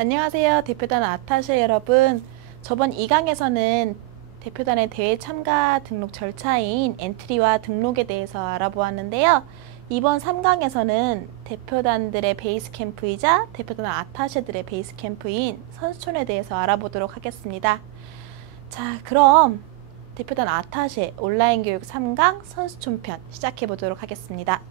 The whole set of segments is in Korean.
안녕하세요. 대표단 아타쉐 여러분. 저번 2강에서는 대표단의 대회 참가 등록 절차인 엔트리와 등록에 대해서 알아보았는데요. 이번 3강에서는 대표단들의 베이스 캠프이자 대표단 아타쉐들의 베이스 캠프인 선수촌에 대해서 알아보도록 하겠습니다. 자, 그럼 대표단 아타쉐 온라인 교육 3강 선수촌 편 시작해 보도록 하겠습니다.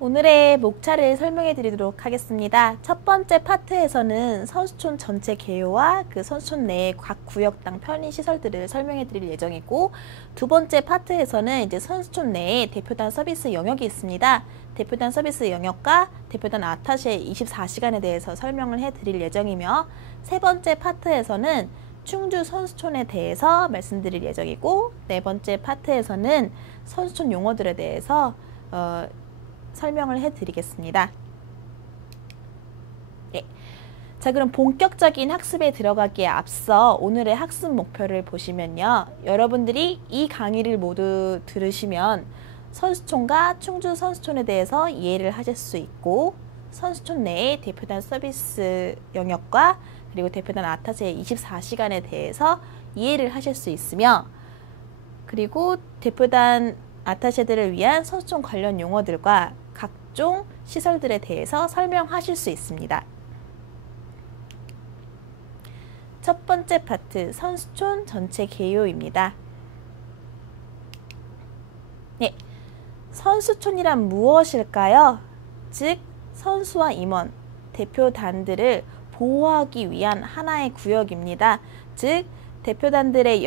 오늘의 목차를 설명해 드리도록 하겠습니다. 첫 번째 파트에서는 선수촌 전체 개요와 그 선수촌 내의 각 구역당 편의 시설들을 설명해 드릴 예정이고, 두 번째 파트에서는 이제 선수촌 내에 대표단 서비스 영역이 있습니다. 대표단 서비스 영역과 대표단 아타쉐 24시간에 대해서 설명을 해 드릴 예정이며, 세 번째 파트에서는 충주 선수촌에 대해서 말씀드릴 예정이고, 네 번째 파트에서는 선수촌 용어들에 대해서 설명을 해드리겠습니다. 네. 자, 그럼 본격적인 학습에 들어가기에 앞서 오늘의 학습 목표를 보시면요. 여러분들이 이 강의를 모두 들으시면 선수촌과 충주 선수촌에 대해서 이해를 하실 수 있고, 선수촌 내의 대표단 서비스 영역과 그리고 대표단 아타쉐 24시간에 대해서 이해를 하실 수 있으며, 그리고 대표단 아타쉐들을 위한 선수촌 관련 용어들과 각종 시설들에 대해서 설명하실 수 있습니다. 첫 번째 파트, 선수촌 전체 개요입니다. 네, 선수촌이란 무엇일까요? 즉, 선수와 임원, 대표단들을 보호하기 위한 하나의 구역입니다. 즉, 대표단들의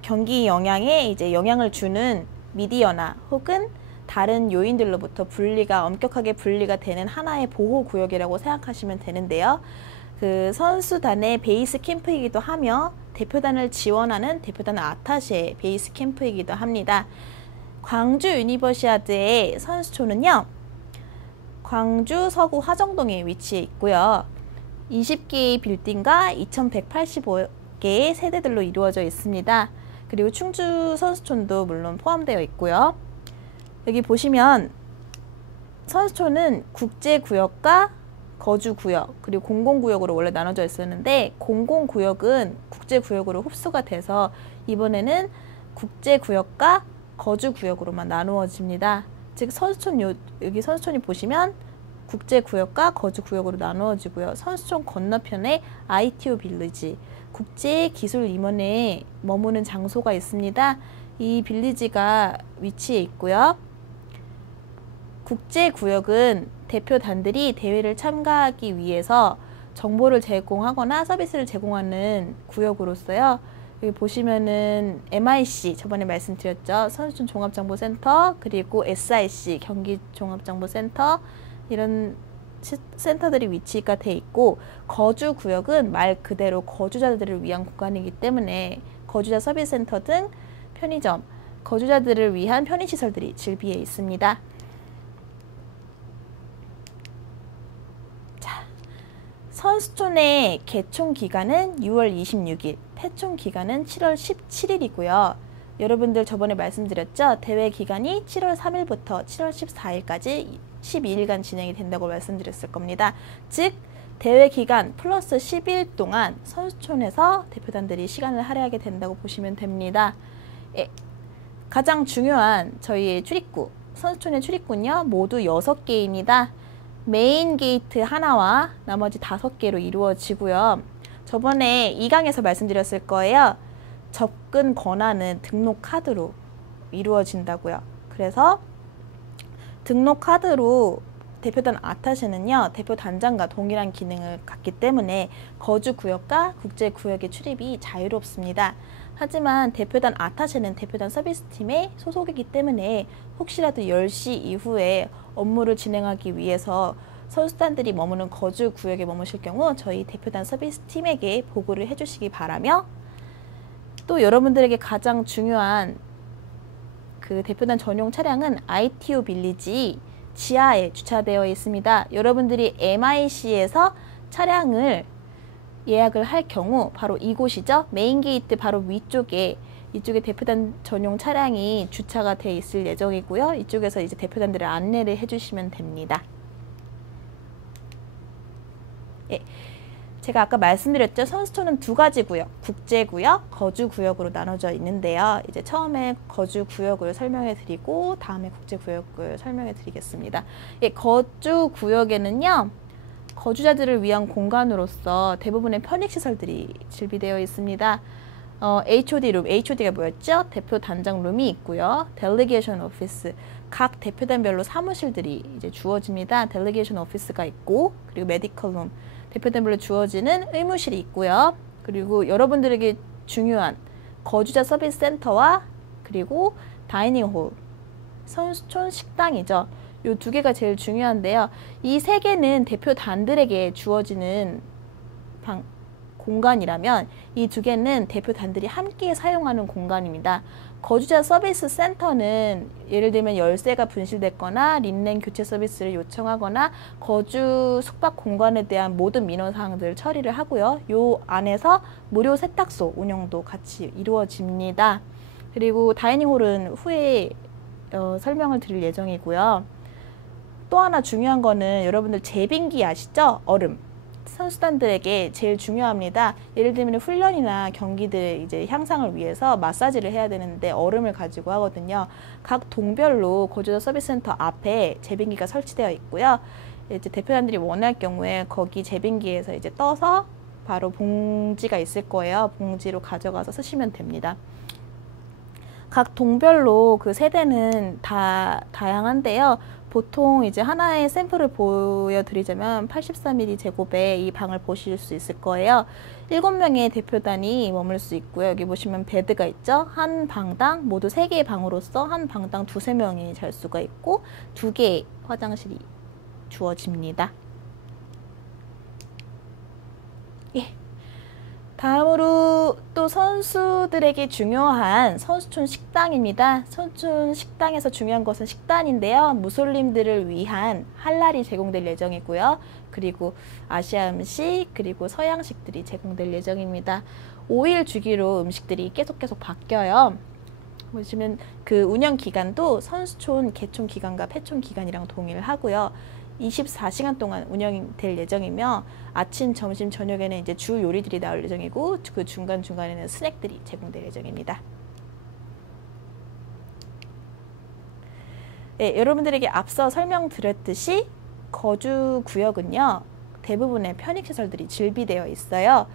경기 영향에 영향을 주는 미디어나 혹은 다른 요인들로부터 엄격하게 분리가 되는 하나의 보호구역이라고 생각하시면 되는데요. 그 선수단의 베이스 캠프이기도 하며 대표단을 지원하는 대표단 아타쉐 베이스 캠프이기도 합니다. 광주 유니버시아드의 선수촌은요, 광주 서구 화정동에 위치해 있고요. 20개의 빌딩과 2185개의 세대들로 이루어져 있습니다. 그리고 충주 선수촌도 물론 포함되어 있고요. 여기 보시면 선수촌은 국제구역과 거주구역 그리고 공공구역으로 원래 나눠져 있었는데, 공공구역은 국제구역으로 흡수가 돼서 이번에는 국제구역과 거주구역으로만 나누어집니다. 즉 선수촌 여기 선수촌이 보시면 국제구역과 거주구역으로 나누어지고요. 선수촌 건너편에 ITO 빌리지 국제기술임원회에 머무는 장소가 있습니다. 이 빌리지가 위치해 있고요. 국제구역은 대표단들이 대회를 참가하기 위해서 정보를 제공하거나 서비스를 제공하는 구역으로서요. 여기 보시면은 MIC, 저번에 말씀드렸죠. 선수촌 종합정보센터, 그리고 SIC, 경기종합정보센터, 이런 센터들이 위치가 돼 있고, 거주구역은 말 그대로 거주자들을 위한 공간이기 때문에 거주자 서비스센터 등 편의점, 거주자들을 위한 편의시설들이 즐비해 있습니다. 자, 선수촌의 개총 기간은 6월 26일, 폐총 기간은 7월 17일이고요. 여러분들 저번에 말씀드렸죠? 대회 기간이 7월 3일부터 7월 14일까지 12일간 진행이 된다고 말씀드렸을 겁니다. 즉, 대회 기간 플러스 10일 동안 선수촌에서 대표단들이 시간을 할애하게 된다고 보시면 됩니다. 가장 중요한 저희의 출입구, 선수촌의 출입구는요, 모두 6개입니다. 메인 게이트 하나와 나머지 5개로 이루어지고요. 저번에 2강에서 말씀드렸을 거예요. 접근 권한은 등록 카드로 이루어진다고요. 그래서 등록 카드로 대표단 아타쉐는요, 대표단장과 동일한 기능을 갖기 때문에 거주구역과 국제구역의 출입이 자유롭습니다. 하지만 대표단 아타쉐는 대표단 서비스팀의 소속이기 때문에 혹시라도 10시 이후에 업무를 진행하기 위해서 선수단들이 머무는 거주구역에 머무실 경우 저희 대표단 서비스팀에게 보고를 해주시기 바라며, 또 여러분들에게 가장 중요한 그 대표단 전용 차량은 ITO 빌리지 지하에 주차되어 있습니다. 여러분들이 MIC에서 차량을 예약을 할 경우 바로 이곳이죠. 메인 게이트 바로 위쪽에 이쪽에 대표단 전용 차량이 주차가 돼 있을 예정이고요. 이쪽에서 이제 대표단들을 안내를 해주시면 됩니다. 예, 제가 아까 말씀드렸죠. 선수촌은 두 가지 구역, 국제구역, 거주구역으로 나눠져 있는데요. 이제 처음에 거주구역을 설명해 드리고 다음에 국제구역을 설명해 드리겠습니다. 예, 거주구역에는요. 거주자들을 위한 공간으로서 대부분의 편익시설들이 즐비되어 있습니다. HOD 룸, HOD가 뭐였죠? 대표 단장 룸이 있고요. 델리게이션 오피스, 각 대표단별로 사무실들이 이제 주어집니다. 델리게이션 오피스가 있고, 그리고 메디컬 룸, 대표단별로 주어지는 의무실이 있고요. 그리고 여러분들에게 중요한 거주자 서비스 센터와 그리고 다이닝 홀, 선수촌 식당이죠. 이 두 개가 제일 중요한데요. 이 세 개는 대표단들에게 주어지는 공간이라면 이 두 개는 대표단들이 함께 사용하는 공간입니다. 거주자 서비스 센터는 예를 들면 열쇠가 분실됐거나 린넨 교체 서비스를 요청하거나 거주 숙박 공간에 대한 모든 민원사항들을 처리를 하고요. 요 안에서 무료 세탁소 운영도 같이 이루어집니다. 그리고 다이닝홀은 후에 설명을 드릴 예정이고요. 또 하나 중요한 거는 여러분들 제빙기 아시죠? 얼음. 선수단들에게 제일 중요합니다. 예를 들면 훈련이나 경기들 이제 향상을 위해서 마사지를 해야 되는데 얼음을 가지고 하거든요. 각 동별로 거주자 서비스 센터 앞에 제빙기가 설치되어 있고요. 이제 대표단들이 원할 경우에 거기 제빙기에서 이제 떠서 바로 봉지가 있을 거예요. 봉지로 가져가서 쓰시면 됩니다. 각 동별로 그 세대는 다 다양한데요. 보통 이제 하나의 샘플을 보여드리자면 83mm 제곱의 이 방을 보실 수 있을 거예요. 7명의 대표단이 머물 수 있고요. 여기 보시면 베드가 있죠. 한 방당 모두 3개의 방으로서 한 방당 2~3명이 잘 수가 있고 2개의 화장실이 주어집니다. 예. 다음으로 또 선수들에게 중요한 선수촌 식당입니다. 선수촌 식당에서 중요한 것은 식단인데요. 무슬림들을 위한 할랄이 제공될 예정이고요. 그리고 아시아 음식 그리고 서양식들이 제공될 예정입니다. 5일 주기로 음식들이 계속 바뀌어요. 보시면 그 운영 기간도 선수촌 개촌 기간과 폐촌 기간이랑 동일하고요. 24시간 동안 운영될 예정이며 아침, 점심, 저녁에는 이제 주 요리들이 나올 예정이고 그 중간중간에는 스낵들이 제공될 예정입니다. 네, 여러분들에게 앞서 설명드렸듯이 거주구역은요. 대부분의 편익시설들이 즐비되어 있어요.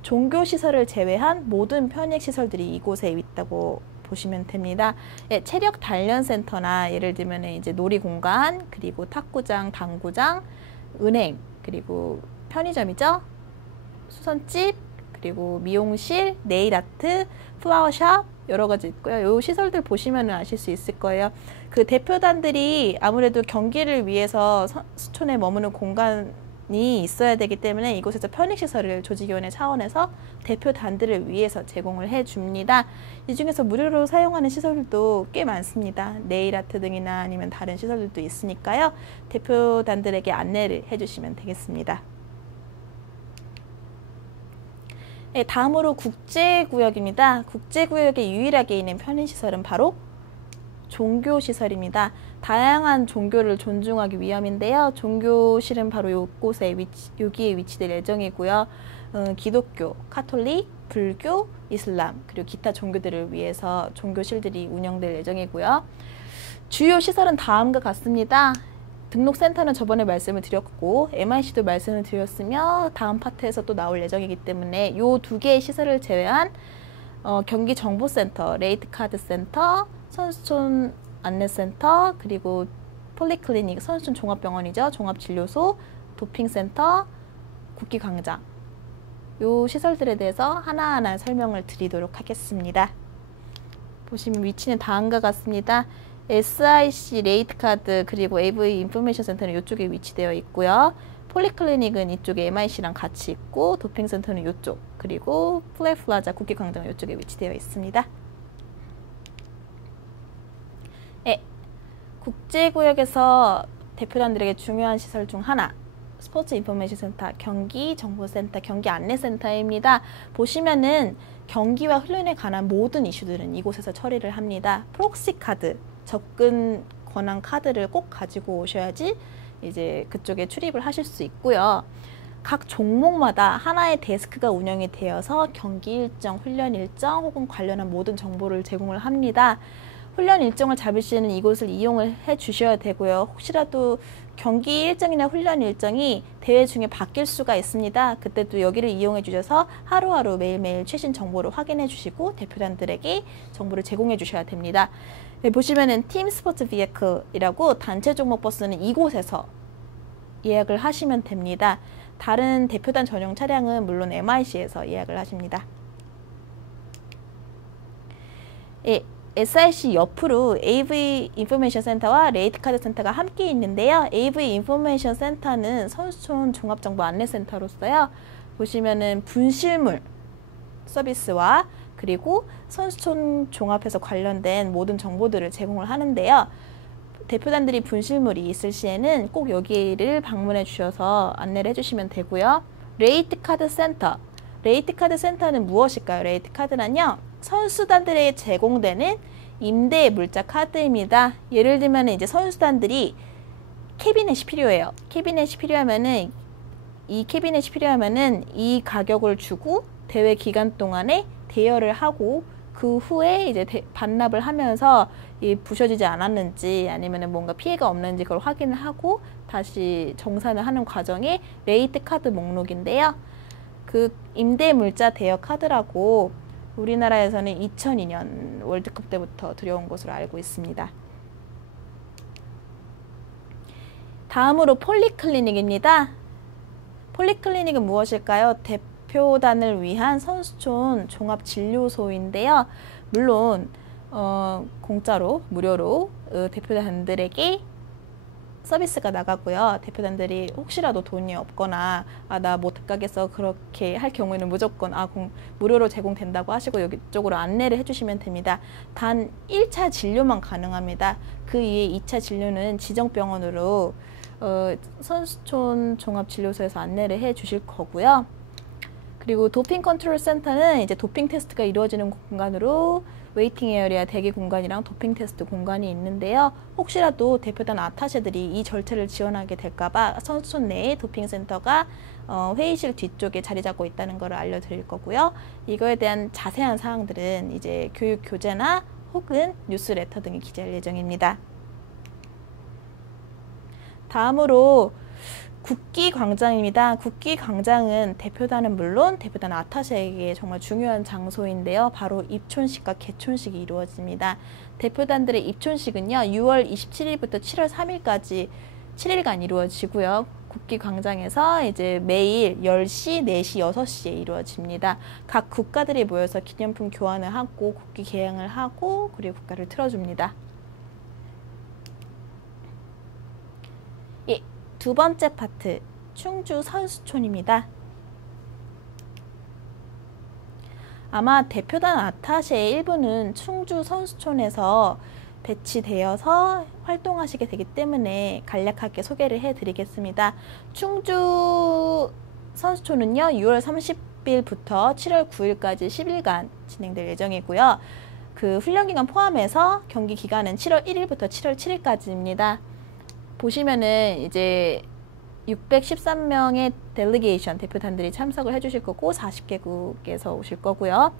종교시설을 제외한 모든 편익시설들이 이곳에 있다고 보시면 됩니다. 예, 체력 단련 센터나 예를 들면 이제 놀이공간, 그리고 탁구장, 당구장, 은행, 그리고 편의점이죠. 수선집, 그리고 미용실, 네일아트, 플라워샵 여러 가지 있고요. 이 시설들 보시면 아실 수 있을 거예요. 그 대표단들이 아무래도 경기를 위해서 수촌에 머무는 공간이 있어야 되기 때문에 이곳에서 편익시설을 조직위원회 차원에서 대표단들을 위해서 제공을 해줍니다. 이 중에서 무료로 사용하는 시설들도 꽤 많습니다. 네일아트 등이나 아니면 다른 시설들도 있으니까요. 대표단들에게 안내를 해주시면 되겠습니다. 네, 다음으로 국제구역입니다. 국제구역에 유일하게 있는 편의시설은 바로 종교시설입니다. 다양한 종교를 존중하기 위함인데요. 종교실은 바로 여기에 위치될 예정이고요. 기독교, 카톨릭, 불교, 이슬람, 그리고 기타 종교들을 위해서 종교실들이 운영될 예정이고요. 주요 시설은 다음과 같습니다. 등록센터는 저번에 말씀을 드렸고 MIC도 말씀을 드렸으며 다음 파트에서 또 나올 예정이기 때문에 이 2개의 시설을 제외한 경기정보센터, 레이트카드센터, 선수촌 안내센터, 그리고 폴리클리닉, 선수촌 종합병원이죠. 종합진료소, 도핑센터, 국기광장 이 시설들에 대해서 하나하나 설명을 드리도록 하겠습니다. 보시면 위치는 다음과 같습니다. SIC 레이트카드 그리고 AV 인포메이션 센터는 이쪽에 위치되어 있고요. 폴리클리닉은 이쪽에 MIC랑 같이 있고 도핑센터는 이쪽 그리고 플랫플라자 국기광장은 이쪽에 위치되어 있습니다. 네, 국제구역에서 대표단들에게 중요한 시설 중 하나 스포츠 인포메이션 센터, 경기 정보센터, 경기 안내센터입니다. 보시면은 경기와 훈련에 관한 모든 이슈들은 이곳에서 처리를 합니다. 프록시 카드, 접근 권한 카드를 꼭 가지고 오셔야지 이제 그쪽에 출입을 하실 수 있고요. 각 종목마다 하나의 데스크가 운영이 되어서 경기 일정, 훈련 일정 혹은 관련한 모든 정보를 제공을 합니다. 훈련 일정을 잡을 시에는 이곳을 이용을 해 주셔야 되고요. 혹시라도 경기 일정이나 훈련 일정이 대회 중에 바뀔 수가 있습니다. 그때도 여기를 이용해 주셔서 하루하루 매일매일 최신 정보를 확인해 주시고 대표단들에게 정보를 제공해 주셔야 됩니다. 네, 보시면은 팀 스포츠 비에클이라고 단체 종목 버스는 이곳에서 예약을 하시면 됩니다. 다른 대표단 전용 차량은 물론 MIC에서 예약을 하십니다. 예, SIC 옆으로 AV 인포메이션 센터와 레이트 카드 센터가 함께 있는데요. AV 인포메이션 센터는 선수촌 종합정보 안내센터로서요. 보시면은 분실물 서비스와 그리고 선수촌 종합해서 관련된 모든 정보들을 제공을 하는데요. 대표단들이 분실물이 있을 시에는 꼭 여기를 방문해 주셔서 안내를 해주시면 되고요. 레이트 카드 센터. 레이트 카드 센터는 무엇일까요? 레이트 카드는요, 선수단들에게 제공되는 임대 물자 카드입니다. 예를 들면 이제 선수단들이 캐비넷이 필요해요. 캐비넷이 필요하면은 이 가격을 주고 대회 기간 동안에 대여를 하고 그 후에 이제 반납을 하면서 부셔지지 않았는지 아니면 뭔가 피해가 없는지 그걸 확인을 하고 다시 정산을 하는 과정이 레이트 카드 목록인데요. 그 임대 물자 대여 카드라고 우리나라에서는 2002년 월드컵 때부터 들여온 것으로 알고 있습니다. 다음으로 폴리클리닉입니다. 폴리클리닉은 무엇일까요? 대표단을 위한 선수촌 종합진료소인데요. 물론 공짜로, 무료로 대표단들에게 서비스가 나가고요. 대표단들이 혹시라도 돈이 없거나 나 못 가겠어 그렇게 할 경우에는 무조건 무료로 제공된다고 하시고 여기 쪽으로 안내를 해주시면 됩니다. 단 1차 진료만 가능합니다. 그 이후에 2차 진료는 지정병원으로 선수촌 종합진료소에서 안내를 해 주실 거고요. 그리고 도핑 컨트롤 센터는 이제 도핑 테스트가 이루어지는 공간으로 웨이팅 에어리아 대기 공간이랑 도핑 테스트 공간이 있는데요. 혹시라도 대표단 아타셰들이 이 절차를 지원하게 될까봐 선수촌 내에 도핑 센터가 회의실 뒤쪽에 자리 잡고 있다는 것을 알려드릴 거고요. 이거에 대한 자세한 사항들은 이제 교육 교재나 혹은 뉴스레터 등이 기재할 예정입니다. 다음으로 국기광장입니다. 국기광장은 대표단은 물론 대표단 아타셰에게 정말 중요한 장소인데요. 바로 입촌식과 개촌식이 이루어집니다. 대표단들의 입촌식은요, 6월 27일부터 7월 3일까지 7일간 이루어지고요. 국기광장에서 이제 매일 10시, 4시, 6시에 이루어집니다. 각 국가들이 모여서 기념품 교환을 하고 국기 개양을 하고 그리고 국가를 틀어줍니다. 예. 두 번째 파트, 충주 선수촌입니다. 아마 대표단 아타셰의 일부는 충주 선수촌에서 배치되어서 활동하시게 되기 때문에 간략하게 소개를 해드리겠습니다. 충주 선수촌은요, 6월 30일부터 7월 9일까지 10일간 진행될 예정이고요. 그 훈련기간 포함해서 경기 기간은 7월 1일부터 7월 7일까지입니다. 보시면은 이제 613명의 델리게이션 대표단들이 참석을 해주실 거고 40개국에서 오실 거고요.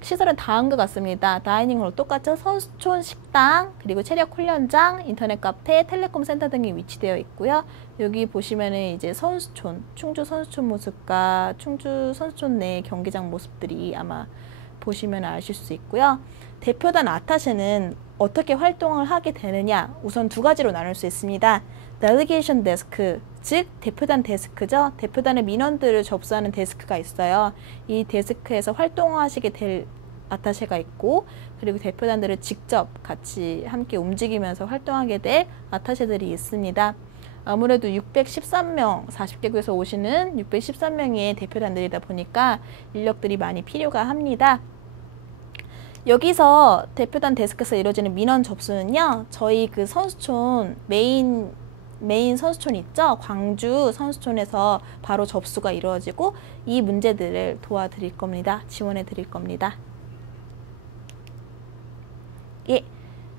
시설은 다음과 같습니다. 다이닝홀 똑같죠? 선수촌 식당, 그리고 체력 훈련장, 인터넷 카페, 텔레콤 센터 등이 위치되어 있고요. 여기 보시면은 이제 선수촌, 충주 선수촌 모습과 충주 선수촌 내 경기장 모습들이 아마 보시면 아실 수 있고요. 대표단 아타셰는 어떻게 활동을 하게 되느냐, 우선 두 가지로 나눌 수 있습니다. 델리게이션 데스크, 즉 대표단 데스크죠. 대표단의 민원들을 접수하는 데스크가 있어요. 이 데스크에서 활동하시게 될 아타셰가 있고, 그리고 대표단들을 직접 같이 함께 움직이면서 활동하게 될 아타셰들이 있습니다. 아무래도 613명, 40개국에서 오시는 613명의 대표단들이다 보니까 인력들이 많이 필요가 합니다. 여기서 대표단 데스크에서 이루어지는 민원 접수는요, 저희 그 선수촌 메인 선수촌 있죠? 광주 선수촌에서 바로 접수가 이루어지고 이 문제들을 도와드릴 겁니다. 지원해 드릴 겁니다. 예,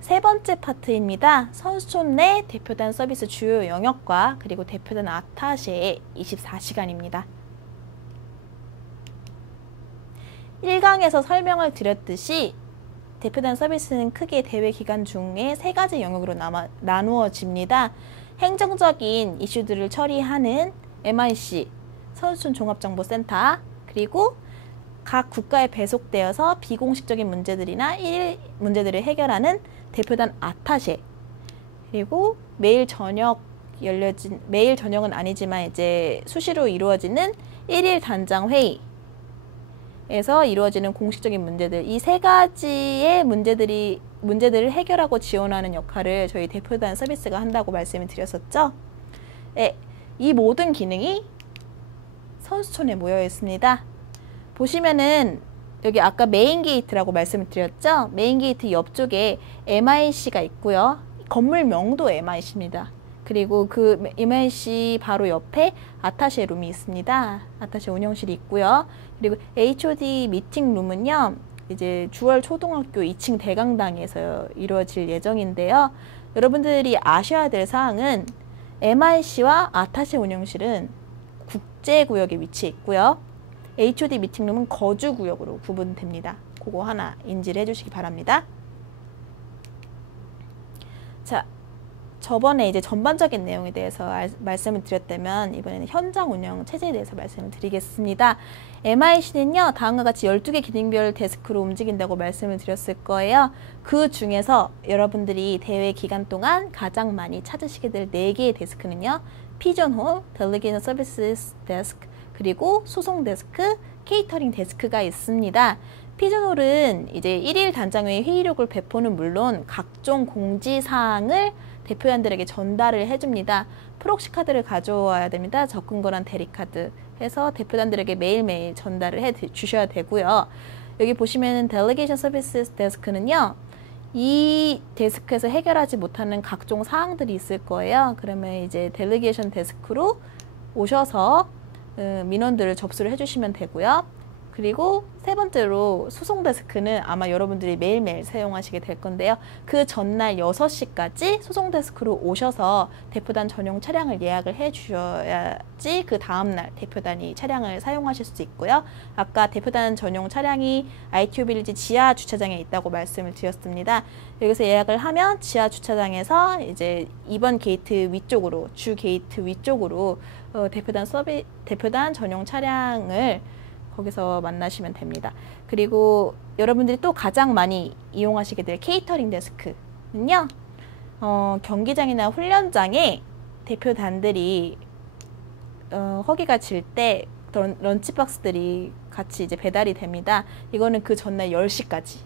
세 번째 파트입니다. 선수촌 내 대표단 서비스 주요 영역과 그리고 대표단 아타셰의 24시간입니다. 1강에서 설명을 드렸듯이 대표단 서비스는 크게 대회 기간 중에 세 가지 영역으로 나누어집니다. 행정적인 이슈들을 처리하는 MIC, 선수촌 종합정보센터, 그리고 각 국가에 배속되어서 비공식적인 문제들이나 일일 문제들을 해결하는 대표단 아타셰, 그리고 매일 저녁은 아니지만 이제 수시로 이루어지는 일일 단장 회의에서 이루어지는 공식적인 문제들, 이 세 가지의 문제들을 해결하고 지원하는 역할을 저희 대표단 서비스가 한다고 말씀을 드렸었죠. 네, 이 모든 기능이 선수촌에 모여 있습니다. 보시면은 여기 아까 메인 게이트라고 말씀을 드렸죠. 메인 게이트 옆쪽에 MIC가 있고요. 건물명도 MIC입니다. 그리고 그 MIC 바로 옆에 아타셰 룸이 있습니다. 아타셰 운영실이 있고요. 그리고 HOD 미팅룸은요, 이제 주월 초등학교 2층 대강당에서 이루어질 예정인데요. 여러분들이 아셔야 될 사항은 MIC와 아타셰 운영실은 국제구역에 위치해 있고요. HOD 미팅룸은 거주구역으로 구분됩니다. 그거 하나 인지를 해주시기 바랍니다. 자, 저번에 이제 전반적인 내용에 대해서 말씀을 드렸다면 이번에는 현장 운영 체제에 대해서 말씀을 드리겠습니다. MIC는요, 다음과 같이 12개 기능별 데스크로 움직인다고 말씀을 드렸을 거예요. 그 중에서 여러분들이 대회 기간 동안 가장 많이 찾으시게 될 4개의 데스크는요, 피전홀, 델리게이션 서비스 데스크, 그리고 소송 데스크, 케이터링 데스크가 있습니다. 피전홀은 이제 1일 단장회의 회의록을 배포는 물론 각종 공지사항을 대표단들에게 전달을 해줍니다. 프록시 카드를 가져와야 됩니다. 접근권한 대리카드 해서 대표단들에게 매일매일 전달을 해 주셔야 되고요. 여기 보시면 델리게이션 서비스 데스크는요, 이 데스크에서 해결하지 못하는 각종 사항들이 있을 거예요. 그러면 이제 델리게이션 데스크로 오셔서 민원들을 접수를 해주시면 되고요. 그리고 세 번째로 소송 데스크는 아마 여러분들이 매일매일 사용하시게 될 건데요. 그 전날 6시까지 소송 데스크로 오셔서 대표단 전용 차량을 예약을 해 주셔야지 그 다음날 대표단이 차량을 사용하실 수 있고요. 아까 대표단 전용 차량이 ITO 빌리지 지하 주차장에 있다고 말씀을 드렸습니다. 여기서 예약을 하면 지하 주차장에서 이제 2번 게이트 위쪽으로, 주 게이트 위쪽으로 대표단 전용 차량을 거기서 만나시면 됩니다. 그리고 여러분들이 또 가장 많이 이용하시게 될 케이터링 데스크는요, 경기장이나 훈련장에 대표단들이 허기가 질 때 런치박스들이 같이 이제 배달이 됩니다. 이거는 그 전날 10시까지.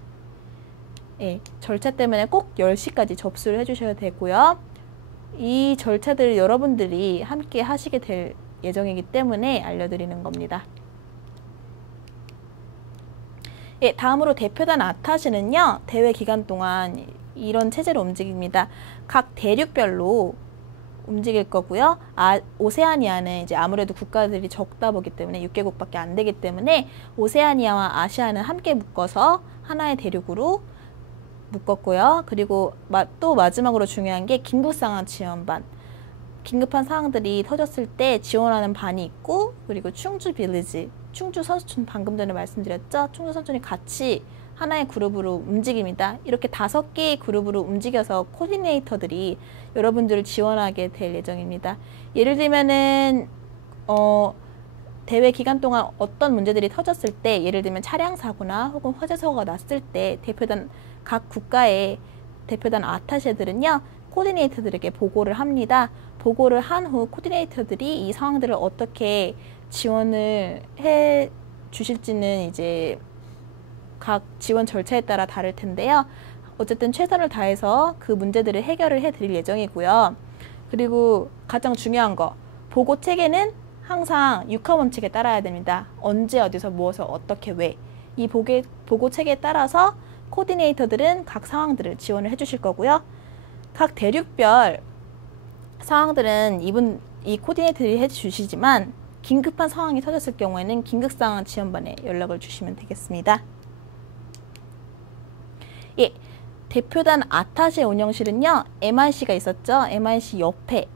예, 절차 때문에 꼭 10시까지 접수를 해주셔야 되고요. 이 절차들을 여러분들이 함께 하시게 될 예정이기 때문에 알려드리는 겁니다. 예, 다음으로 대표단 아타시는요, 대회 기간 동안 이런 체제로 움직입니다. 각 대륙별로 움직일 거고요. 오세아니아는 이제 아무래도 국가들이 적다 보기 때문에 6개국밖에 안 되기 때문에 오세아니아와 아시아는 함께 묶어서 하나의 대륙으로 묶었고요. 그리고 또 마지막으로 중요한 게 긴급상황 지원반. 긴급한 상황들이 터졌을 때 지원하는 반이 있고, 그리고 충주 빌리지, 충주 선수촌 방금 전에 말씀드렸죠. 충주 선수촌이 같이 하나의 그룹으로 움직입니다. 이렇게 5개의 그룹으로 움직여서 코디네이터들이 여러분들을 지원하게 될 예정입니다. 예를 들면은 대회 기간 동안 어떤 문제들이 터졌을 때, 예를 들면 차량 사고나 혹은 화재 사고가 났을 때 대표단, 각 국가의 대표단 아타셰들은요, 코디네이터들에게 보고를 합니다. 보고를 한 후 코디네이터들이 이 상황들을 어떻게 지원을 해 주실지는 이제 각 지원 절차에 따라 다를 텐데요. 어쨌든 최선을 다해서 그 문제들을 해결을 해 드릴 예정이고요. 그리고 가장 중요한 거, 보고 체계는 항상 6화 원칙에 따라야 됩니다. 언제, 어디서, 무엇을, 어떻게, 왜. 이 보고 체계에 따라서 코디네이터들은 각 상황들을 지원을 해 주실 거고요. 각 대륙별 상황들은 이 코디네이터들이 해주시지만 긴급한 상황이 터졌을 경우에는 긴급상황 지원반에 연락을 주시면 되겠습니다. 예, 대표단 아타쉐 운영실은요, MIC가 있었죠. MIC 옆에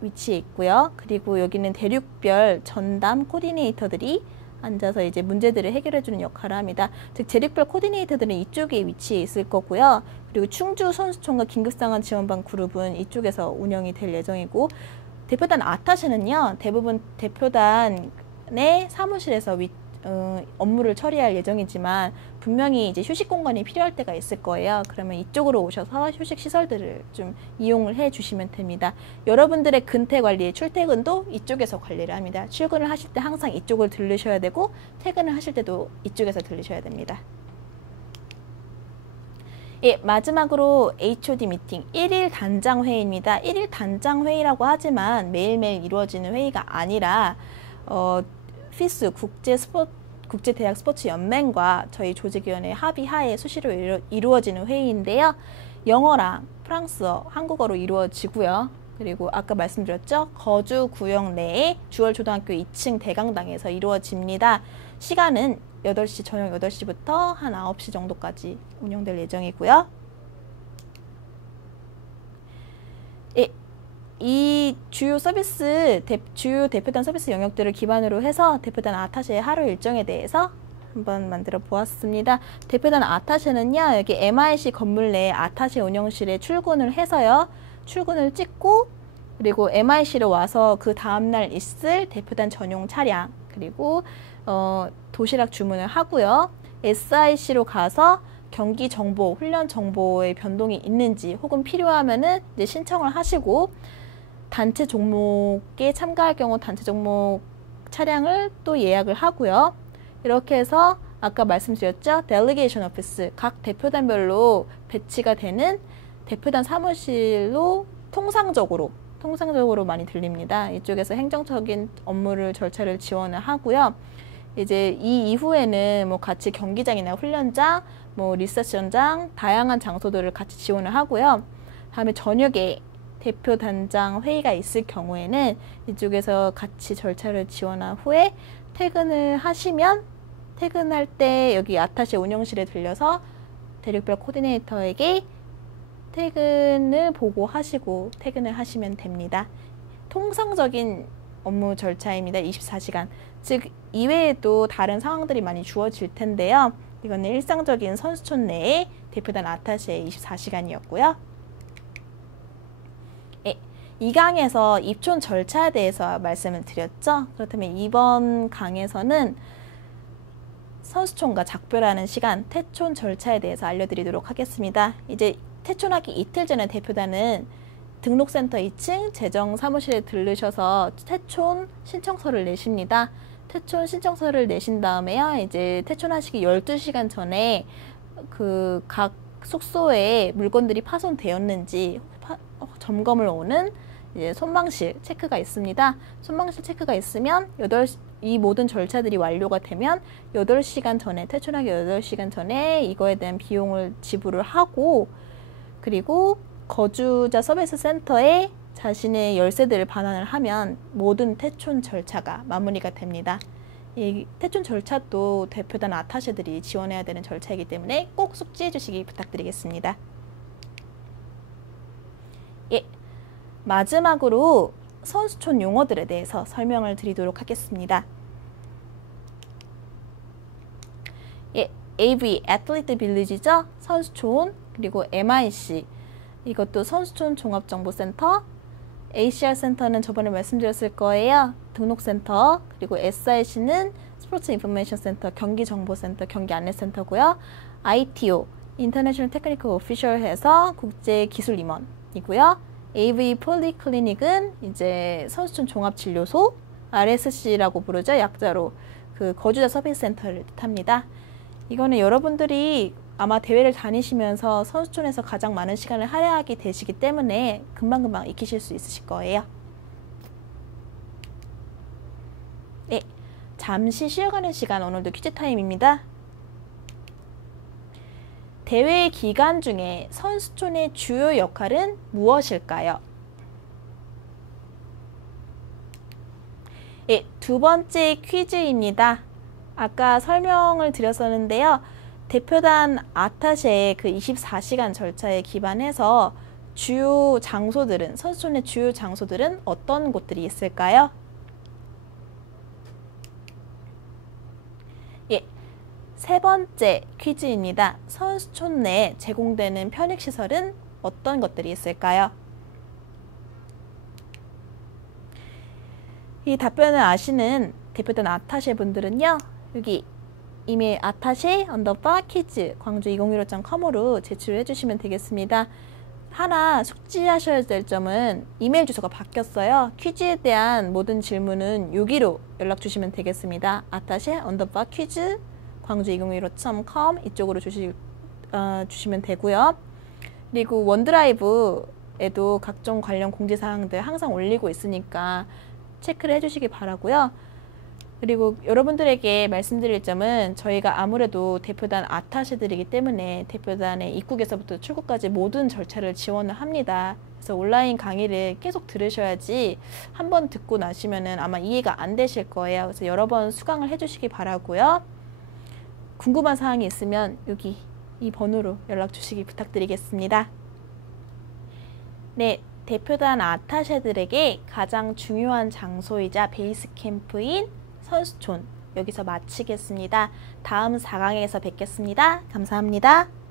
위치해 있고요. 그리고 여기는 대륙별 전담 코디네이터들이 앉아서 이제 문제들을 해결해주는 역할을 합니다. 즉 대륙별 코디네이터들은 이쪽에 위치해 있을 거고요. 그리고 충주 선수촌과 긴급상황 지원반 그룹은 이쪽에서 운영이 될 예정이고, 대표단 아타쉐는요, 대부분 대표단의 사무실에서 업무를 처리할 예정이지만 분명히 이제 휴식 공간이 필요할 때가 있을 거예요. 그러면 이쪽으로 오셔서 휴식 시설들을 좀 이용을 해 주시면 됩니다. 여러분들의 근태 관리, 출퇴근도 이쪽에서 관리를 합니다. 출근을 하실 때 항상 이쪽을 들르셔야 되고, 퇴근을 하실 때도 이쪽에서 들르셔야 됩니다. 예, 마지막으로 HOD 미팅 1일 단장 회의입니다. 1일 단장 회의라고 하지만 매일매일 이루어지는 회의가 아니라 FIS 국제대학 스포츠 연맹과 저희 조직위원회 합의하에 수시로 이루어지는 회의인데요. 영어랑 프랑스어, 한국어로 이루어지고요. 그리고 아까 말씀드렸죠. 거주 구역 내에 주월초등학교 2층 대강당에서 이루어집니다. 시간은 8시, 저녁 8시부터 한 9시 정도까지 운영될 예정이고요. 예, 이 주요 대표단 서비스 영역들을 기반으로 해서 대표단 아타쉐의 하루 일정에 대해서 한번 만들어 보았습니다. 대표단 아타쉐는요, 여기 MIC 건물 내 아타쉐 운영실에 출근을 해서요, 출근을 찍고, 그리고 MIC로 와서 그 다음날 있을 대표단 전용 차량, 그리고 도시락 주문을 하고요. SIC로 가서 경기 정보, 훈련 정보의 변동이 있는지 혹은 필요하면은 이제 신청을 하시고, 단체 종목에 참가할 경우 단체 종목 차량을 또 예약을 하고요. 이렇게 해서 아까 말씀드렸죠. 델리게이션 오피스, 각 대표단별로 배치가 되는 대표단 사무실로 통상적으로 많이 들립니다. 이쪽에서 행정적인 업무를 절차를 지원을 하고요. 이제 이 이후에는 뭐 같이 경기장이나 훈련장, 뭐 리셉션장, 다양한 장소들을 같이 지원을 하고요. 다음에 저녁에 대표단장 회의가 있을 경우에는 이쪽에서 같이 절차를 지원한 후에 퇴근을 하시면, 퇴근할 때 여기 아타쉐 운영실에 들려서 대륙별 코디네이터에게 퇴근을 보고하시고 퇴근을 하시면 됩니다. 통상적인 업무 절차입니다. 24시간. 즉 이외에도 다른 상황들이 많이 주어질 텐데요. 이거는 일상적인 선수촌 내에 대표단 아타쉐의 24시간이었고요. 이 강에서 입촌 절차에 대해서 말씀을 드렸죠. 그렇다면 이번 강에서는 선수촌과 작별하는 시간, 퇴촌 절차에 대해서 알려드리도록 하겠습니다. 이제 퇴촌하기 이틀 전에 대표단은 등록센터 2층 재정사무실에 들르셔서 퇴촌 신청서를 내십니다. 퇴촌 신청서를 내신 다음에요, 이제 퇴촌하시기 12시간 전에 그 각 숙소에 물건들이 파손되었는지 점검을 오는 이제 손망실 체크가 있습니다. 손망실 체크가 있으면 이 모든 절차들이 완료가 되면 8시간 전에, 퇴촌하기 8시간 전에 이거에 대한 비용을 지불을 하고, 그리고 거주자 서비스 센터에 자신의 열쇠들을 반환을 하면 모든 퇴촌 절차가 마무리가 됩니다. 이 퇴촌 절차도 대표단 아타쉐들이 지원해야 되는 절차이기 때문에 꼭 숙지해 주시기 부탁드리겠습니다. 예, 마지막으로 선수촌 용어들에 대해서 설명을 드리도록 하겠습니다. 예, AV, 애틀리트 빌리지죠? 선수촌, 그리고 MIC, 이것도 선수촌 종합정보센터, ACR 센터는 저번에 말씀드렸을 거예요. 등록센터, 그리고 SIC는 스포츠 인포메이션 센터, 경기정보센터, 경기안내센터고요. ITO, 인터내셔널 테크니컬 오피셜 해서 국제기술임원이고요. AV 폴리클리닉은 이제 선수촌 종합진료소, RSC라고 부르죠. 약자로 그 거주자 서비스 센터를 뜻합니다. 이거는 여러분들이 아마 대회를 다니시면서 선수촌에서 가장 많은 시간을 할애하게 되시기 때문에 금방금방 익히실 수 있으실 거예요. 네, 잠시 쉬어가는 시간, 오늘도 퀴즈 타임입니다. 대회 기간 중에 선수촌의 주요 역할은 무엇일까요? 네, 두 번째 퀴즈입니다. 아까 설명을 드렸었는데요. 대표단 아타쉐의 그 24시간 절차에 기반해서 주요 장소들은, 선수촌의 주요 장소들은 어떤 곳들이 있을까요? 예, 세 번째 퀴즈입니다. 선수촌 내에 제공되는 편익시설은 어떤 것들이 있을까요? 이 답변을 아시는 대표단 아타쉐 분들은요, 여기 이메일 attache_quiz 광주2015.com으로 제출해 주시면 되겠습니다. 하나 숙지하셔야 될 점은 이메일 주소가 바뀌었어요. 퀴즈에 대한 모든 질문은 여기로 연락 주시면 되겠습니다. attache_quiz 광주2015.com 이쪽으로 주시면 되고요. 그리고 원드라이브에도 각종 관련 공지사항들 항상 올리고 있으니까 체크를 해주시기 바라고요. 그리고 여러분들에게 말씀드릴 점은 저희가 아무래도 대표단 아타쉐들이기 때문에 대표단의 입국에서부터 출국까지 모든 절차를 지원을 합니다. 그래서 온라인 강의를 계속 들으셔야지 한 번 듣고 나시면은 아마 이해가 안 되실 거예요. 그래서 여러 번 수강을 해주시기 바라고요. 궁금한 사항이 있으면 여기 이 번호로 연락 주시기 부탁드리겠습니다. 네, 대표단 아타쉐들에게 가장 중요한 장소이자 베이스 캠프인 선수촌 여기서 마치겠습니다. 다음 4강에서 뵙겠습니다. 감사합니다.